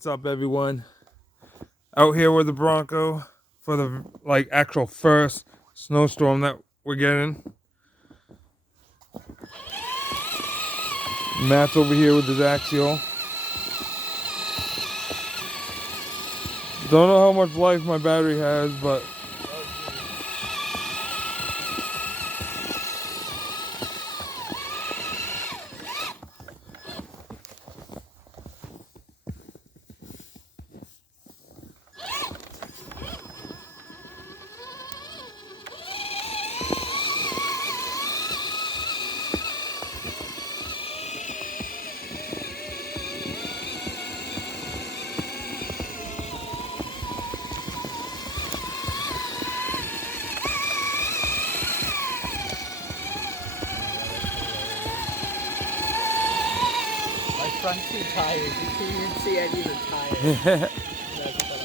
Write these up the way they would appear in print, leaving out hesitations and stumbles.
What's up, everyone? Out here with the Bronco for the actual first snowstorm that we're getting. Matt's over here with his Axial. Don't know how much life my battery has, but front two tires. You can't even see any of the tires. That's funny.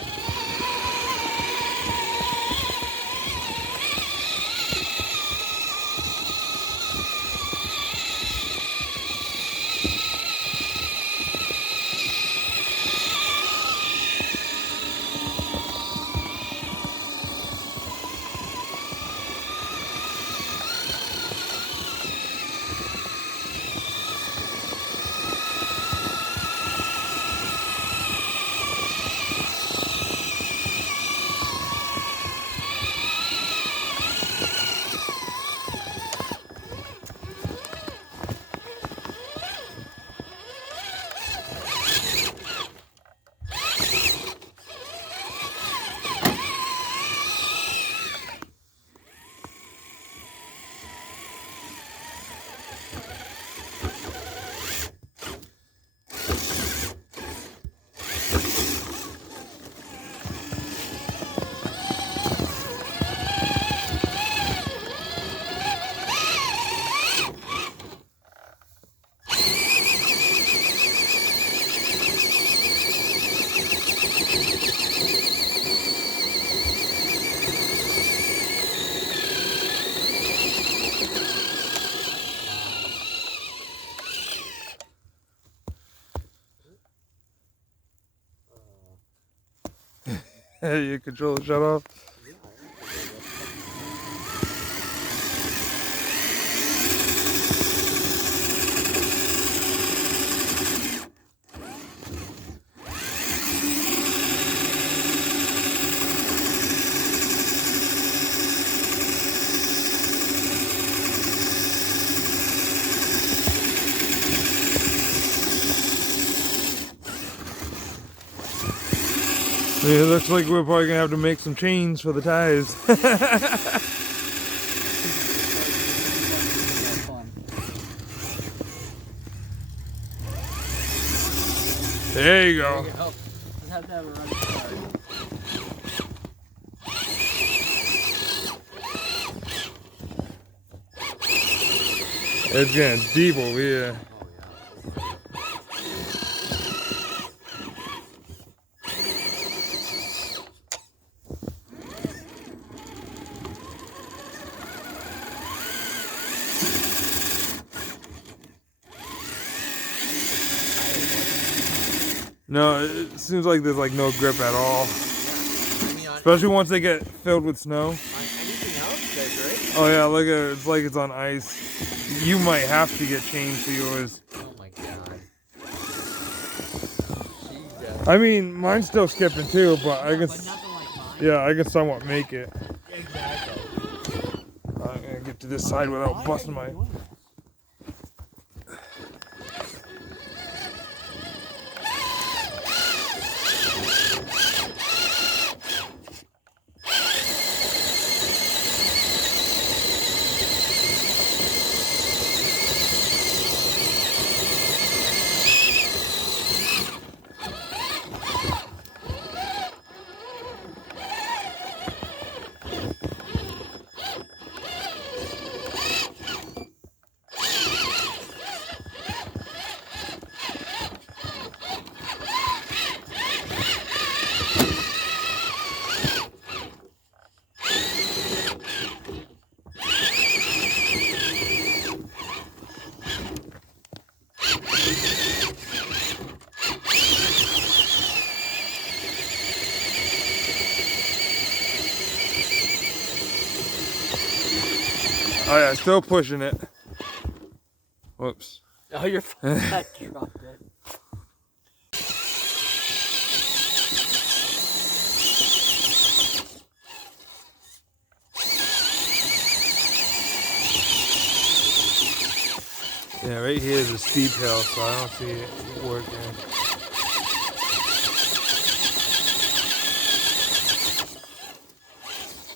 your controller shut off. Yeah, it looks like we're probably gonna have to make some chains for the tires. There you go. Just have to have a running start. It's getting deep over here. No, it seems like there's no grip at all. Especially once they get filled with snow. On anything else, there's right? Oh yeah, look at it. It's like it's on ice. You might have to get chains to yours. Oh my god. Jesus. I mean, mine's still skipping too, but I can. But nothing like mine. Yeah, I can somewhat make it. Exactly. I'm gonna get to this side without busting my. Oh yeah, still pushing it. Whoops. Oh, you're fine. I dropped it. Yeah, right here is a steep hill, so I don't see it working.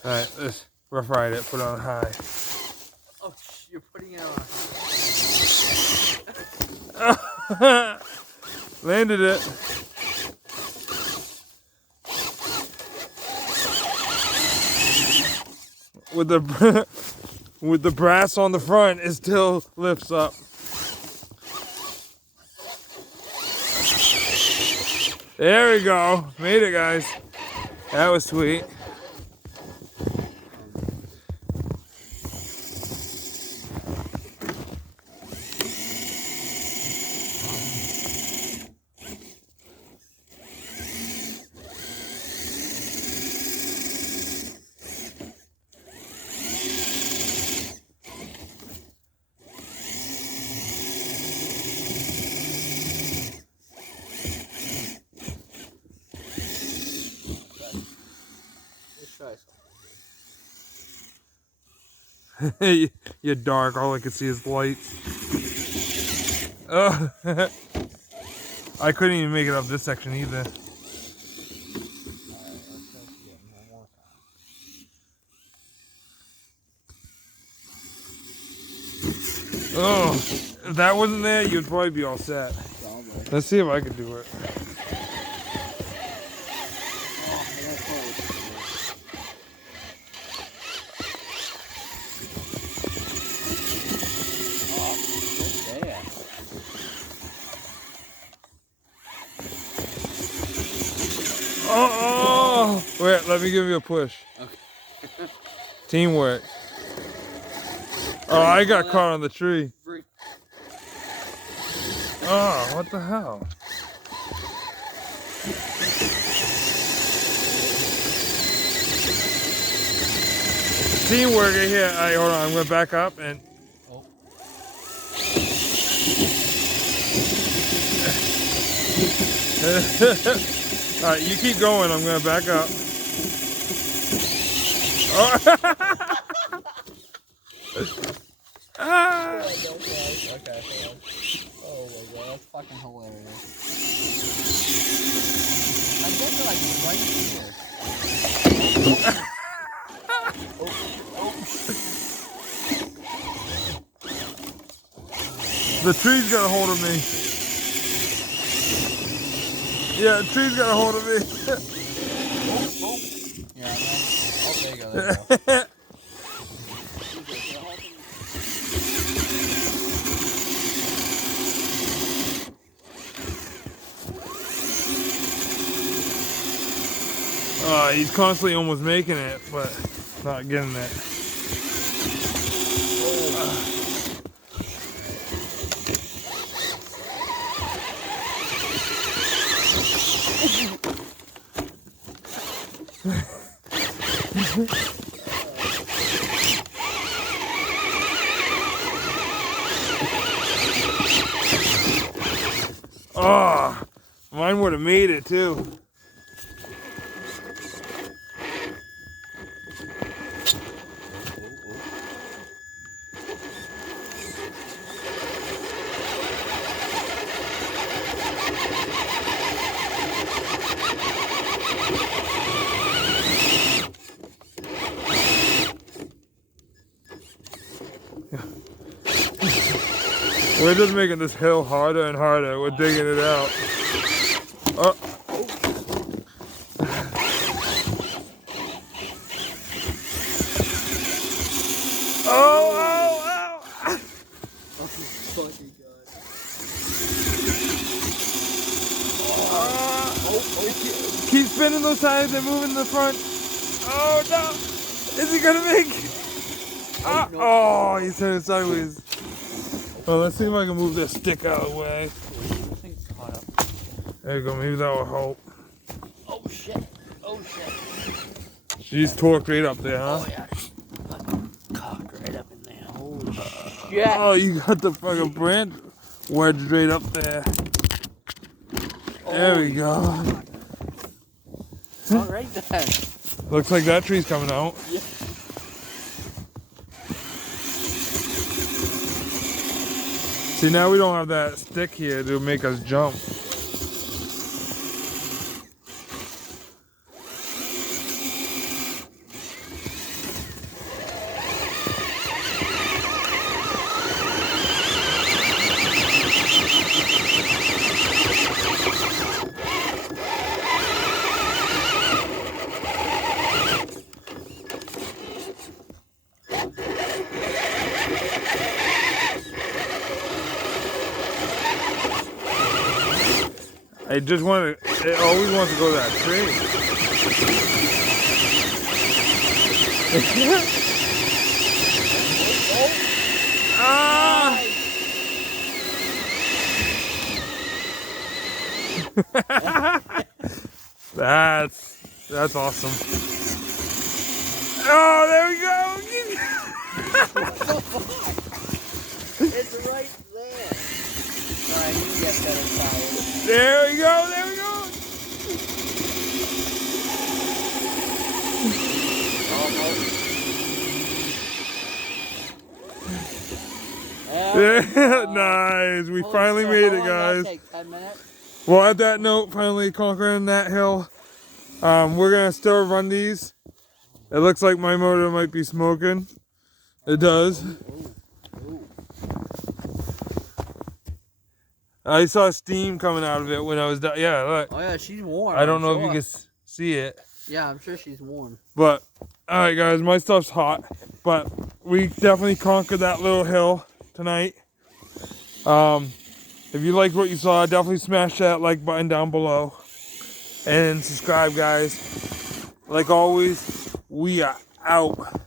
Alright, let's rough ride it, put it on high. Oh, you're putting it on. Landed it. With the brass on the front, it still lifts up. There we go. Made it, guys. That was sweet. You're dark, all I can see is lights. Oh. I couldn't even make it up this section either. Oh, if that wasn't there, you'd probably be all set. Let's see if I can do it. Oh, wait, let me give you a push. Okay. Teamwork. Oh, I got caught on the tree. Oh, what the hell? Teamwork right here. All right, hold on. I'm going to back up and... Oh. All right, you keep going. I'm going to back up. Oh. Ah. Okay. Oh my god, that's fucking hilarious. I get to like right here. The tree's got a hold of me. Yeah, the tree's got a hold of me. Yeah, man. Oh, there you go. There you go. He's constantly almost making it, but not getting it. Oh, mine would have made it too. We're just making this hill harder and harder. We're digging it out. Oh. Oh. Oh fucking god. Keep spinning those tires and moving the front. Oh no! Is he gonna make it? Oh, he's turning sideways. Well, let's see if I can move this stick out of the way. There you go, maybe that will help. Oh shit. Oh shit. She's torqued right up there, huh? Oh yeah. Cocked right up in there. shit. Oh, you got the fucking branch wedged right up there. There we go. All right then. Looks like that tree's coming out. Yeah. See, now we don't have that stick here to make us jump. I just want to, it always wants to go to that tree. Ah! That's awesome. Oh, there we go. It's right there. Alright, you get better tires. There we go, there we go. Nice, we finally made it, guys. Take 10 minutes? Well, at that note, finally conquering that hill. We're gonna still run these. It looks like my motor might be smoking. It does. I saw steam coming out of it when I was done. Yeah, look. Oh yeah, she's warm. I don't know if you can see it. Yeah, I'm sure she's warm. But, alright guys, my stuff's hot. But we definitely conquered that little hill tonight. If you liked what you saw, definitely smash that like button down below. And subscribe, guys. Like always, we are out.